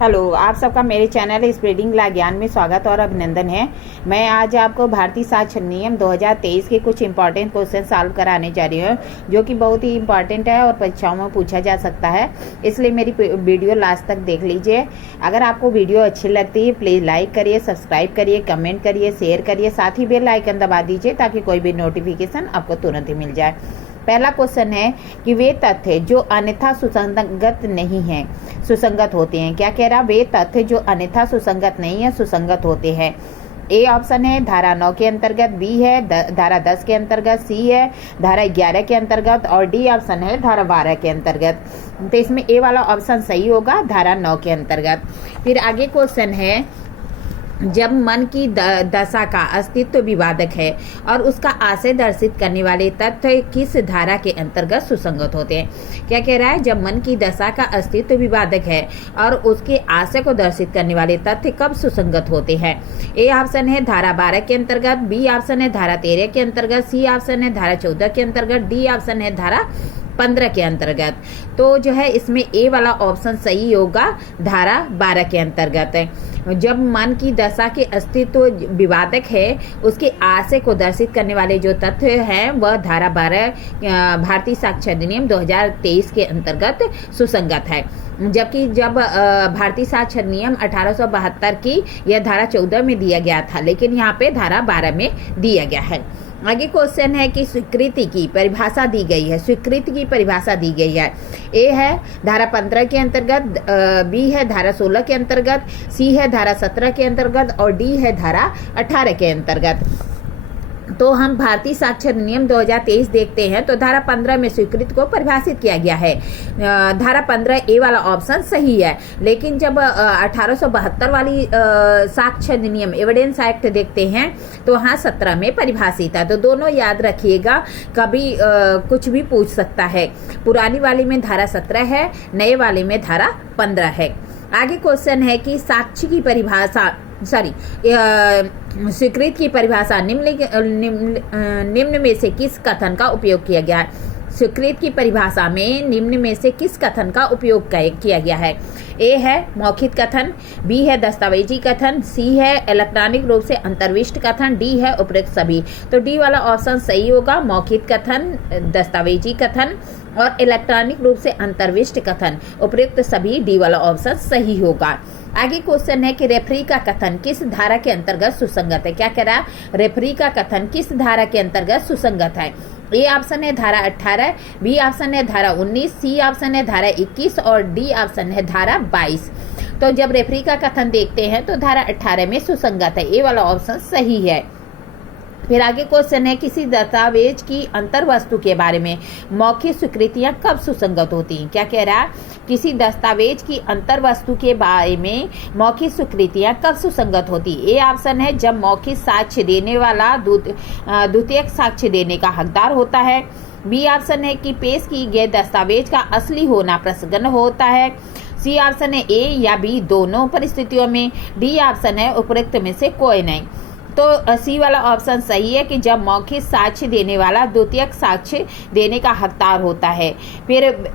Hello, आप सबका मेरे चैनल स्प्रेडिंग ला ज्ञान में स्वागत और अभिनंदन है। मैं आज आपको भारतीय साक्षर नियम 2023 के कुछ इंपॉर्टेंट क्वेश्चन सॉल्व कराने जा रही हूँ, जो कि बहुत ही इंपॉर्टेंट है और परीक्षाओं में पूछा जा सकता है। इसलिए मेरी वीडियो लास्ट तक देख लीजिए। अगर आपको वीडियो अच्छी लगती है प्लीज़ लाइक करिए, सब्सक्राइब करिए, कमेंट करिए, शेयर करिए, साथ ही बेल आइकन दबा दीजिए ताकि कोई भी नोटिफिकेशन आपको तुरंत ही मिल जाए। पहला क्वेश्चन है कि वे तथ्य जो अन्यथा सुसंगत नहीं है सुसंगत होते हैं। क्या कह रहा? वे तथ्य जो अन्यथा सुसंगत नहीं है सुसंगत होते हैं। ए ऑप्शन है धारा 9 के अंतर्गत, बी है धारा 10 के अंतर्गत, सी है धारा 11 के अंतर्गत और डी ऑप्शन है धारा 12 के अंतर्गत। तो इसमें ए वाला ऑप्शन सही होगा, धारा 9 के अंतर्गत। फिर आगे क्वेश्चन है, जब मन की दशा का अस्तित्व विवादक है और उसका आशय दर्शित करने वाले तथ्य किस धारा के अंतर्गत सुसंगत होते हैं। क्या कह रहा है? जब मन की दशा का अस्तित्व विवादक है और उसके आशय को दर्शित करने वाले तथ्य कब सुसंगत होते हैं। ए ऑप्शन है धारा 12 के अंतर्गत, बी ऑप्शन है धारा 13 के अंतर्गत, सी ऑप्शन है धारा 14 के अंतर्गत, डी ऑप्शन है धारा 15 के अंतर्गत। तो जो है इसमें ए वाला ऑप्शन सही होगा, धारा 12 के अंतर्गत है। जब मन की दशा के अस्तित्व विवादक है उसके आशय को दर्शित करने वाले जो तथ्य हैं वह धारा 12 भारतीय साक्षर अधिनियम 2023 के अंतर्गत सुसंगत है। जबकि जब भारतीय साक्षर नियम 1872 की यह धारा 14 में दिया गया था, लेकिन यहाँ पे धारा 12 में दिया गया है। आगे क्वेश्चन है कि स्वीकृति की परिभाषा दी गई है। स्वीकृति की परिभाषा दी गई है। ए है धारा 15 के अंतर्गत, बी है धारा 16 के अंतर्गत, सी है धारा 17 के अंतर्गत और डी है धारा 18 के अंतर्गत। तो हम भारतीय साक्षर नियम 2023 देखते हैं तो धारा 15 में स्वीकृति को परिभाषित किया गया है। धारा 15 ए वाला ऑप्शन सही है। लेकिन जब 1872 वाली साक्षर नियम एविडेंस एक्ट देखते हैं तो हाँ 17 में परिभाषित है। तो दोनों याद रखिएगा, कभी कुछ भी पूछ सकता है। पुरानी वाली में धारा 17 है, नए वाले में धारा 15 है। आगे क्वेश्चन है कि साक्षी की परिभाषा स्वीकृत की परिभाषा निम्न में से किस कथन का उपयोग किया गया है। स्वीकृत की परिभाषा में निम्न में से किस कथन का उपयोग किया गया है। ए है मौखिक कथन, बी है दस्तावेजी कथन, सी है इलेक्ट्रॉनिक रूप से अंतर्विष्ट कथन, डी है उपरोक्त सभी। तो डी वाला ऑप्शन सही होगा, मौखिक कथन, दस्तावेजी कथन और इलेक्ट्रॉनिक रूप से अंतर्विष्ट कथन, उपरोक्त सभी, डी वाला ऑप्शन सही होगा। आगे क्वेश्चन है कि रेफरी का कथन किस धारा के अंतर्गत सुसंगत है। क्या कह रहा है? रेफरी का कथन किस धारा के अंतर्गत सुसंगत है। ए ऑप्शन है धारा 18, बी ऑप्शन है धारा 19, सी ऑप्शन है धारा 21 और डी ऑप्शन है धारा 22। तो जब रेफरी का कथन देखते हैं तो धारा 18 में सुसंगत है। ए वाला ऑप्शन सही है। फिर आगे क्वेश्चन है, किसी दस्तावेज की अंतर वस्तु के बारे में मौखिक स्वीकृतियां कब सुसंगत होती हैं। क्या कह रहा है? किसी दस्तावेज की अंतर वस्तु के बारे में मौखिक स्वीकृतियां कब सुसंगत होती। ए ऑप्शन है जब मौखिक साक्ष्य देने वाला द्वितीयक साक्ष्य देने का हकदार होता है। बी ऑप्शन है कि पेश की गए दस्तावेज का असली होना प्रसन्न होता है। सी ऑप्शन है ए या बी दोनों परिस्थितियों में। डी ऑप्शन है उपरोक्त में से कोई नहीं। तो सी वाला ऑप्शन सही है कि जब मौखिक साक्ष्य देने वाला द्वितीयक साक्ष्य देने का हकदार होता है। फिर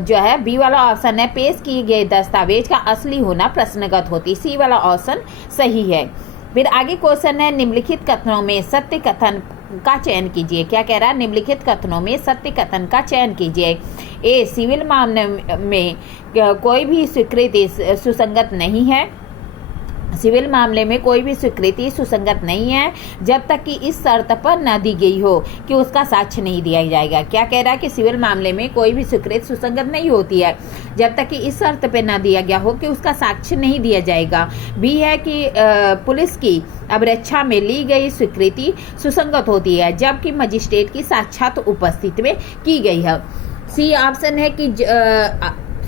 जो है बी वाला ऑप्शन है पेश किए गए दस्तावेज का असली होना प्रश्नगत होती। सी वाला ऑप्शन सही है। फिर आगे क्वेश्चन है, निम्नलिखित कथनों में सत्य कथन का चयन कीजिए। क्या कह रहा है? निम्नलिखित कथनों में सत्य कथन का चयन कीजिए। ए सिविल मामले में कोई भी स्वीकृति सुसंगत नहीं है। सिविल मामले में कोई भी स्वीकृति सुसंगत नहीं है जब तक कि इस शर्त पर न दी गई हो कि उसका साक्ष्य नहीं दिया जाएगा। क्या कह रहा है कि सिविल मामले में कोई भी स्वीकृति सुसंगत नहीं होती है जब तक कि इस शर्त पर न दिया गया हो कि उसका साक्ष्य नहीं दिया जाएगा। बी है कि पुलिस की अभिरक्षा में ली गई स्वीकृति सुसंगत होती है जबकि मजिस्ट्रेट की साक्षात उपस्थिति में की गई है। सी ऑप्शन है कि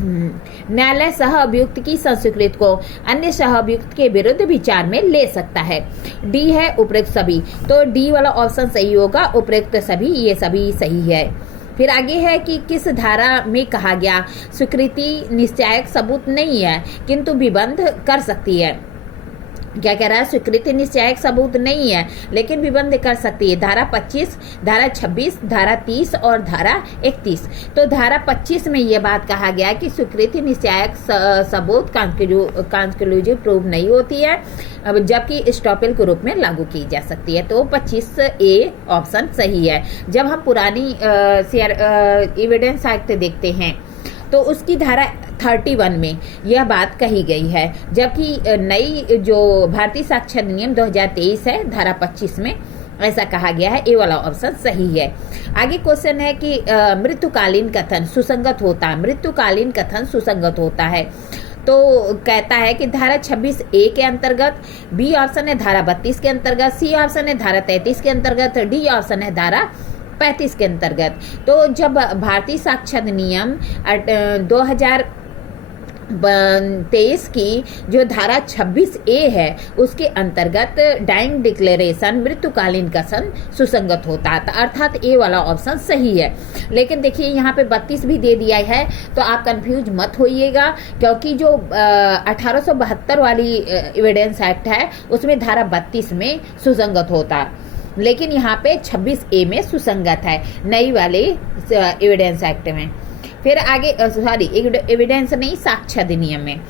न्यायालय सह अभियुक्त की संस्वीकृति को अन्य सह अभियुक्त के विरुद्ध विचार में ले सकता है। डी है उपरोक्त सभी। तो डी वाला ऑप्शन सही होगा, उपरोक्त सभी, ये सभी सही है। फिर आगे है कि किस धारा में कहा गया स्वीकृति निश्चायक सबूत नहीं है किंतु विबंध कर सकती है। क्या कह रहा है, स्वीकृति निश्चायक सबूत नहीं है लेकिन विबंध कर सकती है। धारा 25, धारा 26, धारा 30 और धारा 31। तो धारा 25 में ये बात कहा गया कि स्वीकृति निश्चायक सबूत कंक्लूसिव प्रूफ नहीं होती है, जबकि एस्टॉपेल के रूप में लागू की जा सकती है। तो 25A ऑप्शन सही है। जब हम पुरानी एविडेंस एक्ट देखते हैं तो उसकी धारा 31 में यह बात कही गई है, जबकि नई जो भारतीय साक्ष्य अधिनियम 2023 है धारा 25 में ऐसा कहा गया है। ए वाला ऑप्शन सही है। आगे क्वेश्चन है कि मृत्युकालीन कथन सुसंगत होता है। मृत्युकालीन कथन सुसंगत होता है तो कहता है कि धारा 26A के अंतर्गत, बी ऑप्शन है धारा 32 के अंतर्गत, सी ऑप्शन है धारा 33 के अंतर्गत, डी ऑप्शन है धारा 35 के अंतर्गत। तो जब भारतीय साक्ष्य अधिनियम 2023 की जो धारा 26A है उसके अंतर्गत डाइंग डिक्लेरेशन मृत्युकालीन कथन सुसंगत होता है, अर्थात ए वाला ऑप्शन सही है। लेकिन देखिए यहाँ पे 32 भी दे दिया है तो आप कंफ्यूज मत होइएगा, क्योंकि जो 1872 वाली एविडेंस एक्ट है उसमें धारा 32 में सुसंगत होता है, लेकिन यहाँ पे 26A में सुसंगत है नई वाले एविडेंस एक्ट में। फिर आगे सॉरी एविडेंस नहीं, साक्ष्य अधिनियम में,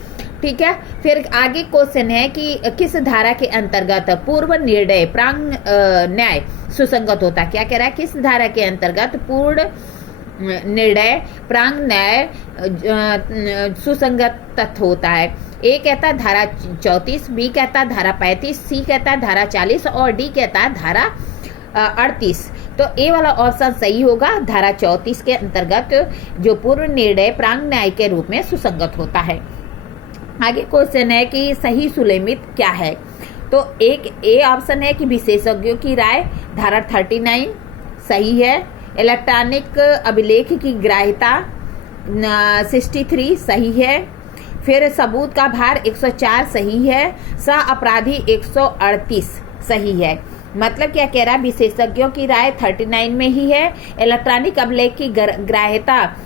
ठीक है। फिर आगे क्वेश्चन है कि किस धारा के अंतर्गत पूर्व निर्णय प्रांग न्याय सुसंगत होता है। क्या कह रहा है, किस धारा के अंतर्गत पूर्ण निर्णय प्रांग न्याय सुसंगत तथ्य होता है। ए कहता है धारा 34, बी कहता है धारा 35, सी कहता है धारा 40 और डी कहता है धारा 38। तो ए वाला ऑप्शन सही होगा, धारा 34 के अंतर्गत जो पूर्व निर्णय प्रांग न्याय के रूप में सुसंगत होता है। आगे क्वेश्चन है कि सही सुलेमित क्या है। तो एक ए ऑप्शन है कि विशेषज्ञों की राय, धारा 39 सही है। इलेक्ट्रॉनिक अभिलेख की ग्राह्यता 63 सही है। फिर सबूत का भार 104 सही है। सह अपराधी 138 सही है। मतलब क्या कह रहा है, विशेषज्ञों की राय 39 में ही है, इलेक्ट्रॉनिक अभिलेख की ग्राह्यता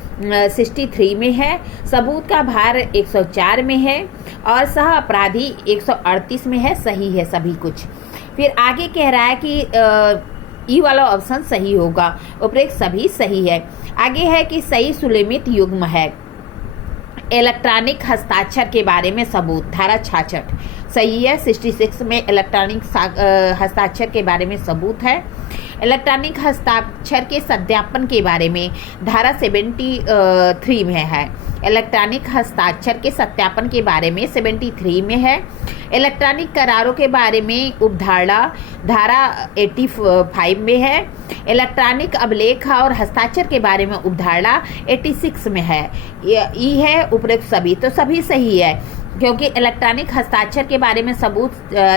63 में है, सबूत का भार 104 में है और सह अपराधी 138 में है। सही है सभी कुछ। फिर आगे कह रहा है कि ई वाला ऑप्शन सही होगा, उपरोक्त सभी सही है। आगे है कि सही सुलेमित युग्म है। इलेक्ट्रॉनिक हस्ताक्षर के बारे में सबूत, धारा 66 सही है। 66 में इलेक्ट्रॉनिक हस्ताक्षर के बारे में सबूत है। इलेक्ट्रॉनिक हस्ताक्षर के सत्यापन के बारे में धारा 73 में है। इलेक्ट्रॉनिक हस्ताक्षर के सत्यापन के बारे में 73 में है। इलेक्ट्रॉनिक करारों के बारे में उपधारा धारा 85 में है। इलेक्ट्रॉनिक अभिलेख और हस्ताक्षर के बारे में उपधारा 86 में है। ई है उपरोक्त सभी, तो सभी सही है क्योंकि इलेक्ट्रॉनिक हस्ताक्षर के बारे में सबूत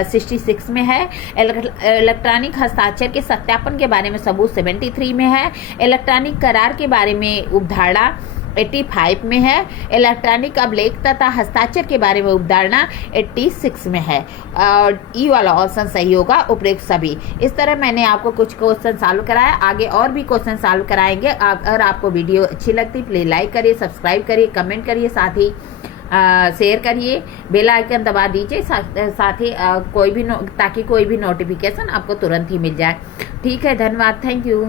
66 में है। इलेक्ट्रॉनिक हस्ताक्षर के सत्यापन के बारे में सबूत 73 में है। इलेक्ट्रॉनिक करार के बारे में उपधारा 85 में है। इलेक्ट्रॉनिक अभिलेख तथा हस्ताक्षर के बारे में उपधारणा 86 में है और ई वाला ऑप्शन सही होगा, उपरोक्त सभी। इस तरह मैंने आपको कुछ क्वेश्चन सॉल्व कराया, आगे और भी क्वेश्चन सॉल्व कराएंगे। अगर आपको वीडियो अच्छी लगती प्लीज लाइक करिए, सब्सक्राइब करिए, कमेंट करिए, साथ ही शेयर करिए, बेल आइकन दबा दीजिए, साथ ही ताकि कोई भी नोटिफिकेशन आपको तुरंत ही मिल जाए। ठीक है, धन्यवाद, थैंक यू।